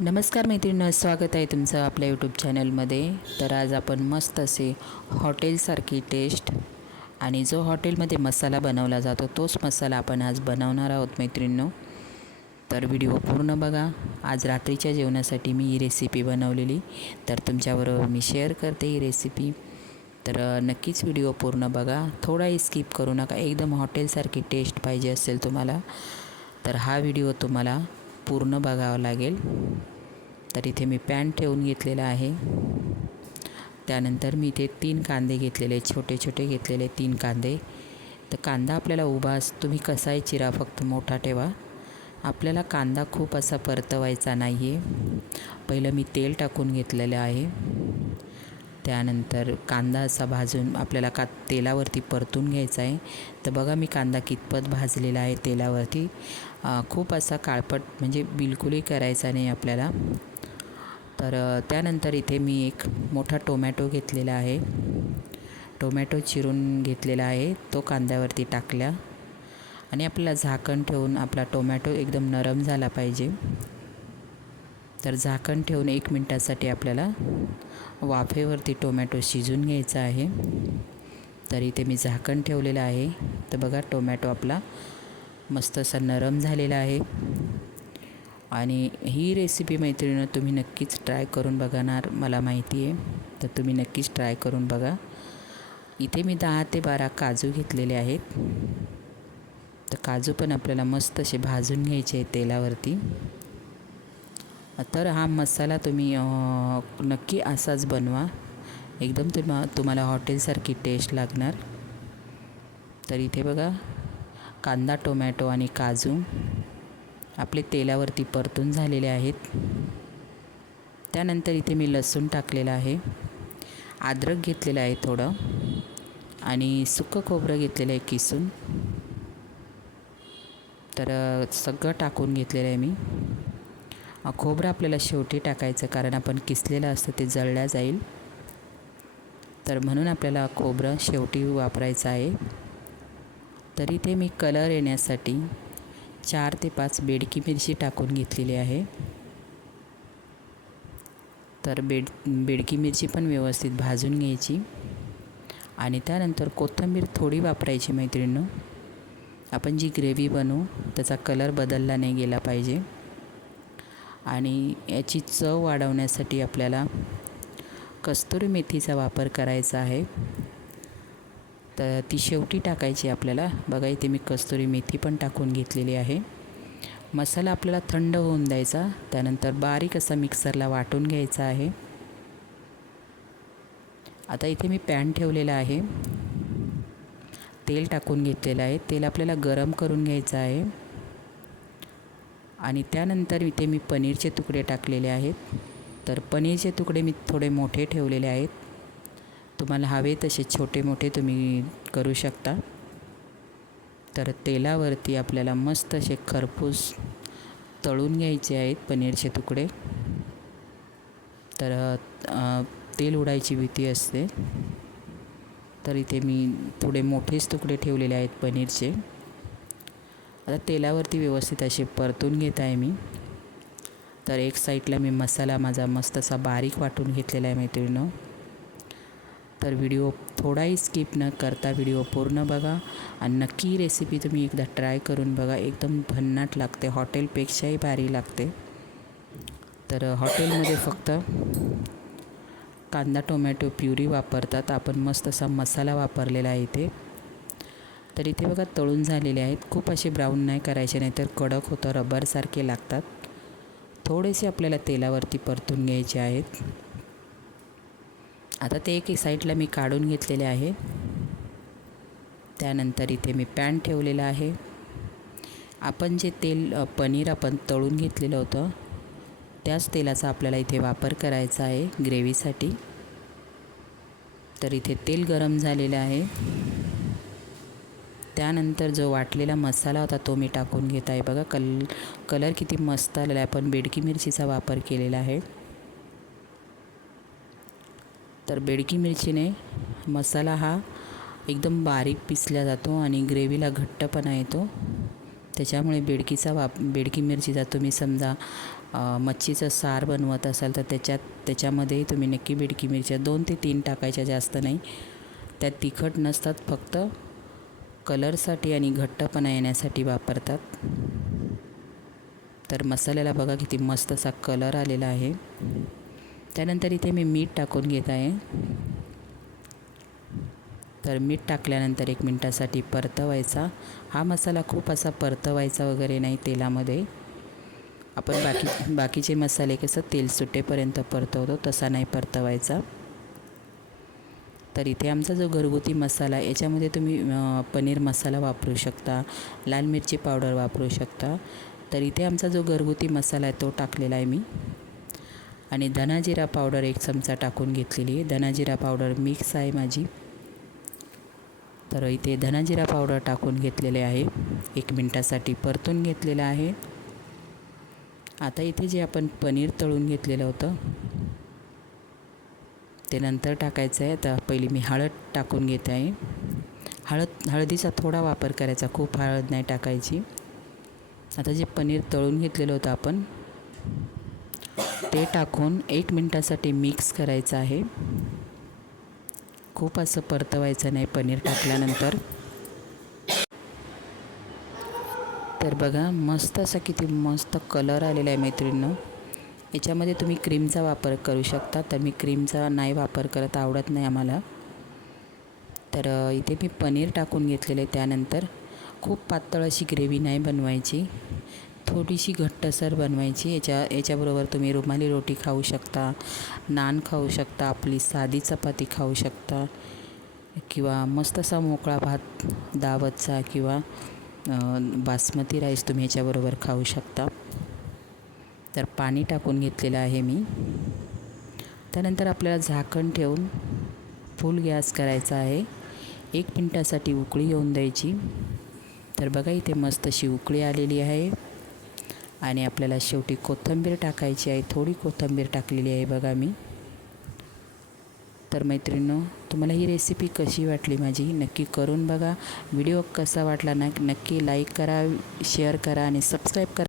नमस्कार मैत्रिणींना स्वागत आहे तुमचं आपल्या यूट्यूब चॅनलमध्ये तर आज आपण मस्त असे हॉटेलसारखी टेस्ट आणि जो हॉटेलमध्ये मसाला बनवला जातो तोच मसाला आपण आज बनवणार आहोत मैत्रिणींनो. तर व्हिडिओ पूर्ण बघा. आज रात्रीच्या जेवणासाठी मी ही रेसिपी बनवलेली. तर तुमच्याबरोबर मी शेअर करते ही रेसिपी तर नक्कीच व्हिडिओ पूर्ण बघा. थोडाही स्किप करू नका. एकदम हॉटेलसारखी टेस्ट पाहिजे असेल तुम्हाला तर हा व्हिडिओ तुम्हाला पूर्ण बघावा लागेल. तर इथे मी पॅन ठेवून घेतलेला आहे. त्यानंतर मी इथे तीन कांदे घेतलेले छोटे छोटे घेतलेले तीन कांदे. तर कांदा आपल्याला उभा तुम्ही कसाही चिरा फक्त मोठा ठेवा. आपल्याला कांदा खूप असा परतवायचा नाही आहे पहिलं मी तेल टाकून घेतलेलं आहे. त्यानंतर कांदा असा भाजून आपल्याला का तेलावरती परतून घ्यायचा आहे. तर बघा मी कांदा कितपत भाजलेला आहे तेलावरती. खूप असा काळपट म्हणजे बिलकुलही करायचा नाही आपल्याला. तर त्यानंतर इथे मी एक मोठा टोमॅटो घेतलेला आहे. टोमॅटो चिरून घेतलेला आहे. तो कांद्यावरती टाकला आणि आपल्याला झाकण ठेवून आपला टोमॅटो एकदम नरम झाला पाहिजे. तर झाकण ठेवून एक मिनटासाठी आपल्याला वाफेवरती टोमॅटो शिजून घ्यायचा आहे. तर इथे मी झाकण ठेवलेलं आहे. तर बघा टोमॅटो आपला मस्त असा नरम झालेला आहे. आणि ही रेसिपी मैत्रिणीनं तुम्ही नक्कीच ट्राय करून बघणार मला माहिती आहे. तर तुम्ही नक्कीच ट्राय करून बघा. इथे मी दहा ते बारा काजू घेतलेले आहेत. तर काजू पण आपल्याला मस्त असे भाजून घ्यायचे आहे तेलावरती. तर हा मसाला तुम्ही नक्की असाच बनवा. एकदम तुम्हा तुम्हाला हॉटेलसारखी टेस्ट लागणार. तर इथे बघा कांदा टोमॅटो आणि काजू. आपले तेलावरती परतून झालेले आहेत. त्यानंतर इथे मी लसूण टाकलेलं आहे. अद्रक घेतलेलं आहे थोडं. आणि सुकं खोबरं घेतलेलं आहे किसून. तर सगळं टाकून घेतलेलं आहे मी. खोबरं आपल्याला शेवटी टाकायचं कारण आपण किसलेलं असतं ते जळल्या जाईल. तर म्हणून आपल्याला खोबरं शेवटी वापरायचं आहे. तर इथे मी कलर येण्यासाठी चार ते पाच बेडकी मिरची टाकून घेतलेली आहे. तर बेड बेडकी मिरची पण व्यवस्थित भाजून घ्यायची. आणि त्यानंतर कोथिंबीर थोडी वापरायची मैत्रिणीनं. आपण जी ग्रेव्ही बनवू त्याचा कलर बदलला नाही गेला पाहिजे. आणि याची चव वाढवण्यासाठी आपल्याला कस्तुरी मेथीचा वापर करायचा आहे. तर ती शेवटी टाकायची आपल्याला. बघा इथे मी कस्तुरी मेथी पण टाकून घेतलेली आहे. मसाला आपल्याला थंड होऊन द्यायचा. त्यानंतर बारीक असा मिक्सरला वाटून घ्यायचा आहे. आता इथे मी पॅन ठेवलेला आहे. तेल टाकून घेतलेलं आहे. तेल आपल्याला गरम करून घ्यायचं आहे. आणि त्यानंतर इथे मी पनीरचे तुकडे टाकलेले आहेत. तर पनीरचे तुकडे मी थोडे मोठे ठेवलेले आहेत. तुम्हाला हवे तसे छोटे मोठे तुम्ही करू शकता. तर तेलावरती आपल्याला मस्त असे खरपूस तळून घ्यायचे आहेत पनीरचे तुकडे. तर तेल उडायची भीती असते. तर इथे मी थोडे मोठेच तुकडे ठेवलेले आहेत पनीरचे. आता तेलावरती व्यवस्थित असे परतून घेत आहे मी. तर एक साईडला मी मसाला माझा मस्त असा बारीक वाटून घेतलेला आहे मैत्रिणीनं. तर व्हिडिओ थोडाही स्किप न करता व्हिडिओ पूर्ण बघा. आणि नक्की रेसिपी तुम्ही एकदा ट्राय करून बघा. एकदम भन्नाट लागते. हॉटेलपेक्षाही भारी लागते. तर हॉटेलमध्ये फक्त कांदा टोमॅटो प्युरी वापरतात. आपण मस्त असा मसाला वापरलेला आहे इथे. तर इथे बघा तळून झालेले आहेत. खूप असे ब्राऊन नाही करायचे नाहीतर कडक होतं. रबरसारखे लागतात. थोडेसे आपल्याला तेलावरती परतून घ्यायचे आहेत. आता ते एक साईडला मी काढून घेतलेले आहे. त्यानंतर इथे मी पॅन ठेवलेलं आहे. आपण जे तेल पनीर आपण तळून घेतलेलं होतं त्याच तेलाचा आपल्याला इथे वापर करायचा आहे ग्रेव्हीसाठी. तर इथे तेल गरम झालेलं आहे. त्यानंतर जो वाटलेला मसाला होता तो मी टाकून घेत आहे. बघा कल कलर किती मस्त आलेला आहे. आपण बेडकी मिरचीचा वापर केलेला आहे. तर बेडकी मिरचीने मसाला हा एकदम बारीक पिसला जातो आणि ग्रेव्हीला घट्टपणा येतो. त्याच्यामुळे बेडकीचा वाप बेडकी मिरचीचा तुम्ही समजा मच्छीचं सार बनवत असाल तर त्याच्यात त्याच्यामध्ये तुम्ही नक्की बेडकी मिरच्या दोन ते तीन टाकायच्या जास्त नाही. त्यात तिखट नसतात फक्त कलरसाठी आणि घट्टपणा येण्यासाठी वापरतात. तर मसाल्याला बघा किती मस्त असा कलर आलेला आहे. त्यानंतर इथे मी मीठ टाकून घेत आहे. तर मीठ टाकल्यानंतर एक मिनटासाठी परतवायचा. हा मसाला खूप असा परतवायचा वगैरे नाही तेलामध्ये. आपण बाकी बाकीचे मसाले कसं तेल सुटेपर्यंत परतवतो तसा नाही परतवायचा. तर इथे आमचा जो घरगुती मसाला याच्यामध्ये तुम्ही पनीर मसाला वापरू शकता लाल मिरची पावडर वापरू शकता. तर इथे आमचा जो घरगुती मसाला आहे तो टाकलेला आहे मी. आणि धनाजिरा पावडर एक चमचा टाकून घेतलेली आहे. धनाजिरा पावडर मिक्स आहे माझी. तर इथे धनाजिरा पावडर टाकून घेतलेले आहे. एक मिनटासाठी परतून घेतलेलं आहे. आता इथे जे आपण पनीर तळून घेतलेलं होतं ते नंतर टाकायचं आहे. आता पहिली मी हळद टाकून घेते आहे. हळद हळदीचा थोडा वापर करायचा. खूप हळद नाही टाकायची. आता जे पनीर तळून घेतलेलं होतं आपण ते टाकून एक मिनटासाठी मिक्स करायचं आहे. खूप असं परतवायचं नाही पनीर टाकल्यानंतर. तर बघा मस्त असा किती मस्त कलर आलेला आहे मैत्रिणीनं. याच्यामध्ये तुम्ही क्रीमचा वापर करू शकता. तर मी क्रीमचा नाही वापर करत आवडत नाही आम्हाला. तर इथे मी पनीर टाकून घेतलेलं आहे त्यानंतर. खूप पातळ अशी ग्रेव्ही नाही बनवायची. थोडीशी घट्टसर बनवायची. याच्या याच्याबरोबर तुम्ही रुमाली रोटी खाऊ शकता नान खाऊ शकता आपली साधी चपाती खाऊ शकता किंवा मस्त असा मोकळा भात दावतचा किंवा बासमती राईस तुम्ही याच्याबरोबर खाऊ शकता. तर पाणी टाकून घेतलेलं आहे मी. त्यानंतर आपल्याला झाकण ठेवून फुल गॅस करायचा आहे. एक मिनटासाठी उकळी येऊन द्यायची. तर बघा इथे मस्त अशी उकळी आलेली आहे. आणि आपल्याला शेवटी कोथिंबीर टाकायची आहे. थोडी कोथिंबीर टाकलेली आहे बघा मी. तर मैत्रिणींनो तुम्हाला ही रेसिपी कशी वाटली माझी? नक्की करून बघा. व्हिडिओ कसा वाटला ना नक्की लाईक करा शेअर करा आणि सबस्क्राईब करा.